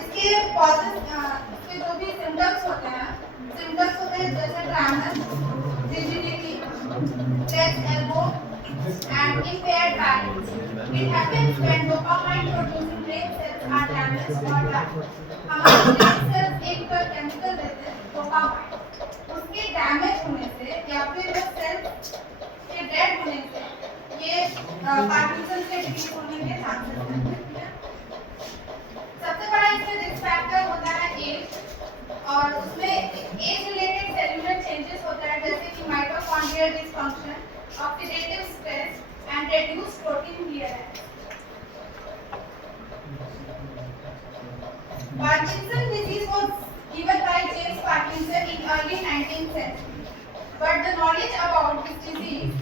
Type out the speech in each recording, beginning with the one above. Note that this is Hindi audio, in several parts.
इसके कॉजेज इसके जो भी सिम्टम्स होते हैं जैसे tremor, rigidity, tense elbow and impaired balance. It happens when dopamine producing brain cells are damaged or died. हमारे brain cells एक केमिकल देते हैं dopamine. उसके डैमेज होने से या फिर वो सेल्स के डेड होने से ये पार्किंसन के डिजीज होने के चांसेस हैं. सबसे बड़ा इसमें रिस्क फैक्टर होता है एज, और उसमें एज रिलेटेड सेलुलर चेंजेस होता है जैसे कि mitochondrial dysfunction, oxidative stress and reduced protein clearance. Parkinson's disease was given by James Parkinson in early 19th century, but the knowledge about this disease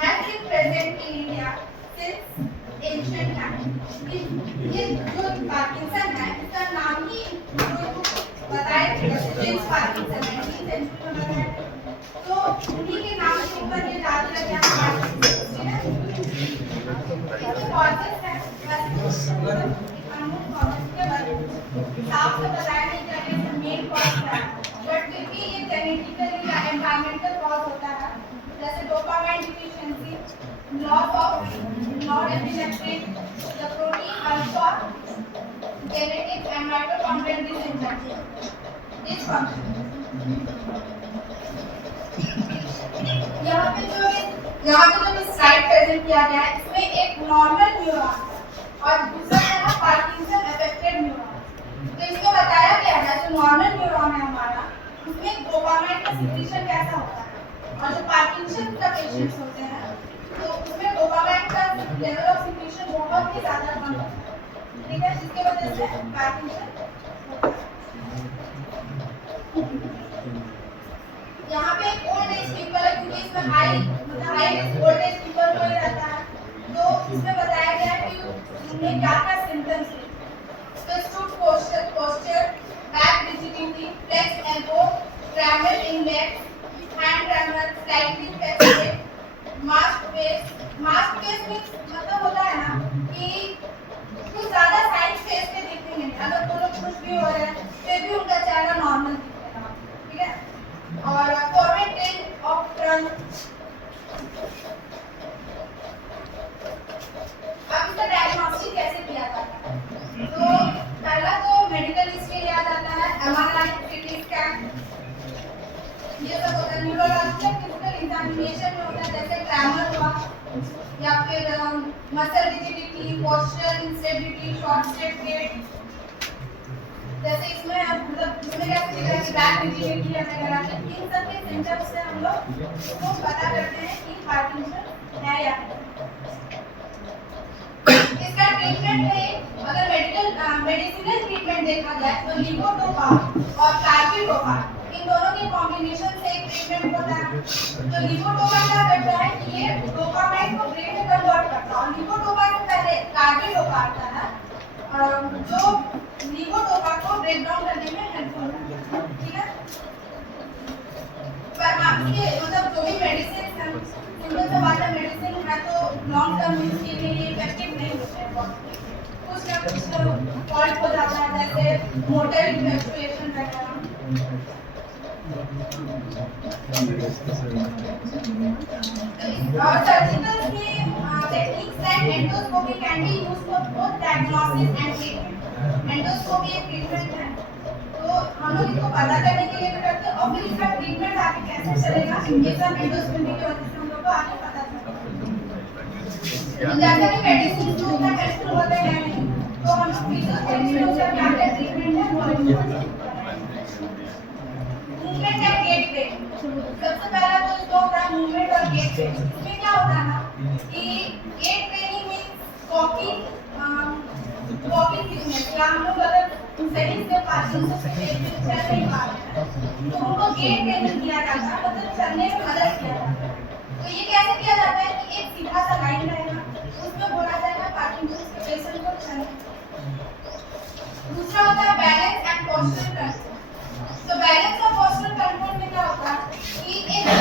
has been present in India since ancient times. ये जो पार्किंसन है इसका नाम ही बताया जेम्स पार्किंसन 19th century में बताया, तो उन्हीं के नाम के ऊपर ये डाल दिया गया पार्किंसन है. इसके कॉजेस हैं साफ से बताया नहीं जा रहा है मेन कॉज है, बट फिर भी ये जेनेटिकली या एनवायरमेंटल कॉज होता है जैसे dopamine deficiency, loss of norepinephrine, the protein alpha, genetic and mitochondrial dysfunction. यहाँ पे जो स्लाइड प्रेजेंट किया गया है इसमें एक नॉर्मल न्यूरॉन और दूसरा है पार्किंसन अफेक्टेड न्यूरॉन. तो इसको बताया गया है जो नॉर्मल न्यूरॉन है हमारा उसमें डोपामाइन का सिक्रीशन कैसा होता है, और जो पार्किंसन का पेशेंट्स होते हैं तो उसमें डोपामाइन का लेवल ऑफ सिक्रीशन बहुत ही ज्यादा कम होता है. ठीक है, जिसकी वजह से पार्किंसन होता है. यहाँ पे एक ओल्ड एज पीपल है क्योंकि इसमें हाई ओल्ड एज पीपल को ही रहता है, तो इसमें बताया गया है कि उनमें क्या क्या सिम्टम्स हैं. तो stooped posture, back rigidity, flex elbow, tremor in legs, hand tremor, slightly passive, mask face में मतलब होता है ना कि कुछ ज्यादा साइड फेस पे दिखेंगे, अगर वो लोग कुछ भी हो रहे हैं फिर भी उनका चेहरा नॉर्मल दिखेगा. ठीक है, और फॉरवर्ड टेल ऑफ ट्रंक. अब इसका डायग्नोस्टिक कैसे किया जाता है, तो पहला तो मेडिकल हिस्ट्री लिया जाता है, एमआरआई, सीटी स्कैन, ये सब होता है. न्यूरोलॉजिकल फिजिकल एग्जामिनेशन में होता है जैसे ट्रेमर हुआ या फिर muscle rigidity, posture instability, short straight gait, जैसे इसमें मतलब इसमें क्या दिख रहा है कि बैक रिजिडिटी वगैरह. इन सब के सिम्टम्स से हम लोग को पता करते हैं कि पार्किंसन है या नहीं. इसका ट्रीटमेंट है, अगर मेडिसिनल ट्रीटमेंट देखा जाए तो लिपोडोपा और कार्बिडोपा इन दोनों के कॉम्बिनेशन से एक ट्रीटमेंट होता है. तो लिपोडोपा क्या करता है कि ये डोपामाइन को ब्रेन में कन्वर्ट करता है, और लिपोडोपा से पहले कार्बिडोपा आता है जो लिपोडोपा को ब्रेक डाउन करने में हेल्पफुल है. ठीक है, पर आपके मतलब जो भी मेडिसिन है सिंपल सा बात है, मेडिसिन है तो लॉन्ग टर्म यूज के लिए इफेक्टिव नहीं होते हैं. कुछ ना कुछ फॉल्ट हो जाता है जैसे मोटर इन्वेस्टिगेशन वगैरह. और सर्जिकल की techniques and endoscopy can be used for both diagnosis and treatment. Endoscopy एक ट्रीटमेंट है, तो हम लोग इसको पता करने के लिए भी करते हैं, और फिर इसका ट्रीटमेंट आगे कैसे चलेगा ये सब एंडोस्कोपी की वजह से हम लोग को आगे पता चलता है. जैसे कि मेडिसिन जो होता है टेस्ट होते हैं तो हम लोग फिजियोथेरेपी का क्या क्या ट्रीटमेंट है वो मूवमेंट एंड गेट ट्रेनिंग. सबसे पहला तो इसको होता है मूवमेंट और गेट ट्रेनिंग. इसमें क्या होता है ना कि gait training means walking fitness. या हम लोग अगर सही से पार्किंसन से पेशेंट चल नहीं पा रहे हैं तो उनको गेट ट्रेनिंग किया जाता है, मतलब चलने में मदद किया जाता है.